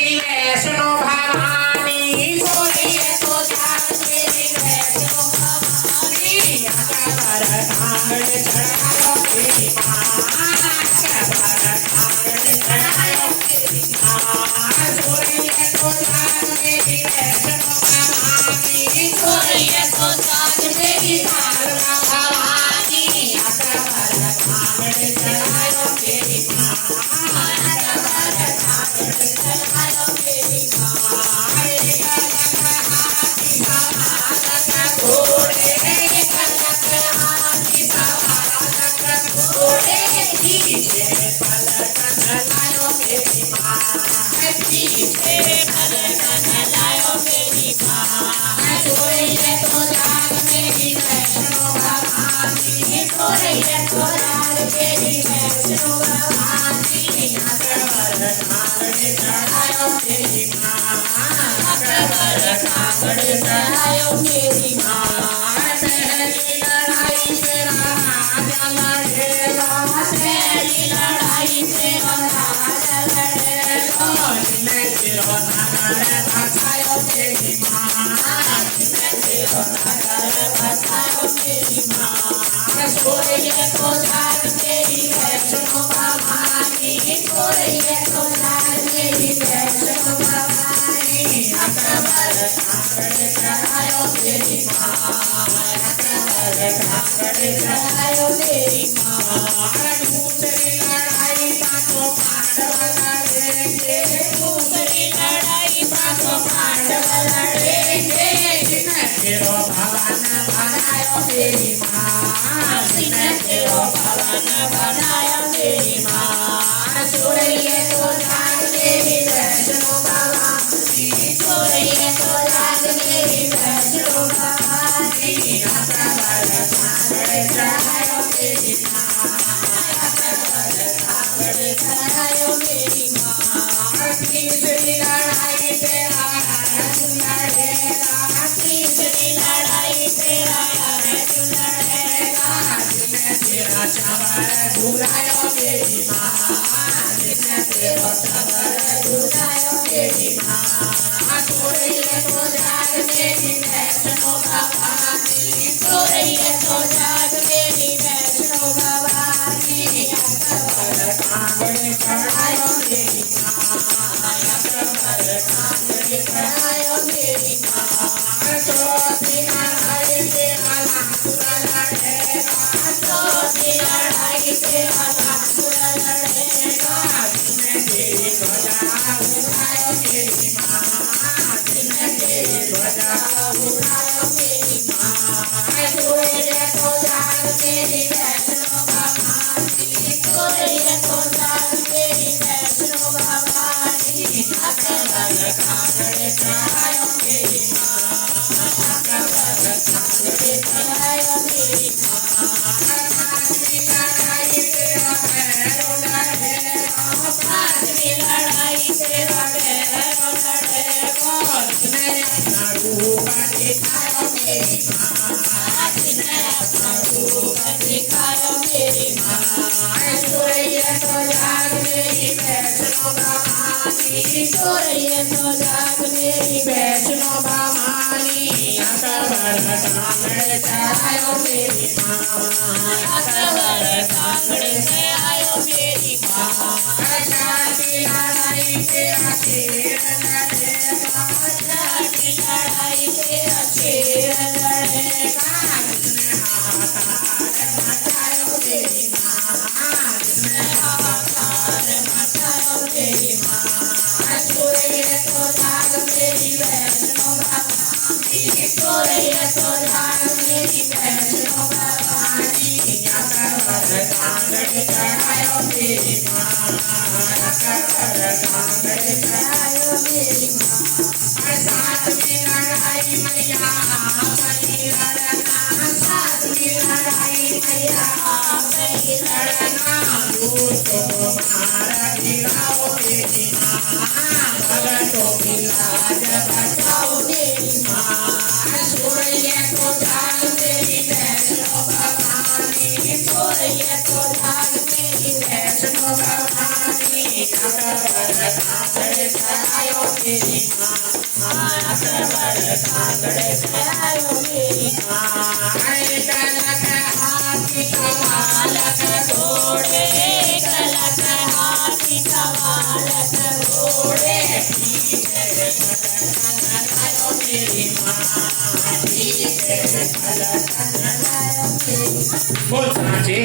वैष्णो भवानी सोइए तो जाग मेरी वैष्णो भवानी अकबर कांगड़ चढ़ायो मेरी माँ अकबर कांगड़ चढ़ायो मेरी माँ सोइए तो जाग मेरी वैष्णो भवानी सोइए तो जाग मेरी शारदा भवानी अकबर कांगड़ चढ़ायो मेरी माँ अकबर कांगड़ चढ़ायो मेरी माँ एक लख हाथी सवारक घोड़े पीछे पलटन लायो मेरी माँ पीछे पलटन लायो मेरी माँ सोइए तो जाग मेरी वैष्णो भवानी सोइए तो जाग मेरी वैष्णो भवानी अकबर कांगड़ चढ़ायो मेरी माँ अकबर कांगड़ चढ़ायो मेरी माँ पहली लड़ाई तेरा राजा लड़ेगा पहली लड़ाई तेरा राजा लड़ेगा जिन्हें तेरा नगर बसायो मेरी माँ जिन्हें तेरा नगर बसायो मेरी माँ सोइए तो जाग मेरी वैष्णो भवानी सोइए तो जाग मेरी वैष्णो भवानी अकबर कांगड़ चढ़ायो मेरी माँ अकबर कांगड़ चढ़ायो मेरी माँ दूसरी लड़ाई पांचों पांडव लड़ेंगे दूसरी लड़ाई पांचों पांडव लड़ेंगे जिन्हें तेरो भवन बनायो मेरी माँ जिन्हें तेरो भवन बनायो मेरी माँ सोइए तो जाग मेरी वैष्णो भवानी सोइए तो जाग मेरी वैष्णो भवानी अकबर कांगड़ चढ़ायो मेरी माँ अकबर कांगड़ चढ़ायो मेरी माँ तीसरी लड़ाई तेरा अर्जुन लड़ेगा तीसरी लड़ाई तेरा अर्जुन लड़ेगा जिन्हें तेरा चंवर झुलायो मेरी माँ जिन्हें तेरा चंवर झुलायो मेरी माँ सोइए तो जाग मेरी वैष्णो भवानी सोइए तो जाग मेरी वैष्णो भवानी अकबर कांगड़ चढ़ायो मेरी माँ अकबर कांगड़ चढ़ायो मेरी माँ चौथी लड़ाई तेरा लाखुर लड़ेगा चौथी लड़ाई तेरा लाखुर लड़ेगा जिन्हें तेरी ध्वजा उठायो मेरी माँ जिन्हें तेरी ध्वजा उठायो मेरी माँ सोइए तो जाग मेरी वैष्णो भवानी सोइए तो जाग मेरी वैष्णो भवानी अकबर कांगड़ चढ़ायो मेरी माँ अकबर कांगड़ चढ़ायो मेरी माँ पांचवी लड़ाई तेरा भैरव लड़ेगा पांचवी लड़ाई तेरा भैरव लड़ेगा जिन्हें अपना रूप दिखायो मेरी माँ जिन्हें अपना रूप दिखायो मेरी माँ सोइए तो जाग मेरी वैष्णो भवानी सोइए तो जाग मेरी वैष्णो भवानी अकबर कांगड़ चढ़ायो मेरी माँ अकबर कांगड़ चढ़ायो मेरी माँ छठी लड़ाई तेरा शेर लड़ेगा छठी लड़ाई तेरा शेर लड़ेगा जिसने हाहाकार मचायो मेरी माँ जिसने हाहाकार मचायो मेरी माँ सोइए तो जाग मेरी वैष्णो भवानी सोइए तो जाग मेरी वैष्णो भवानी अकबर कांगड़ चढ़ायो मेरी माँ अकबर कांगड़ चढ़ायो मेरी माँ सातवीं लड़ाई मैया आपकी लड़ना सातवीं लड़ाई मैया आपकी लड़ना दूत को मार गिराओ मेरी माँ भगतों की लाज बचाओ मेरी माँ सोइए तो जाग मेरी वैष्णो भवानी सोइए तो जाग मेरी वैष्णो भवानी अकबर कांगड़ चढ़ायो हाथ वर कांगड़े पहनायो मेरी माँ कलक हाथी सवालक घोड़े कलक हाथी सवालक घोड़े पीछे पलटन लायो मेरी माँ पीछे पलटन लायो मेरी माँ। बोल साचे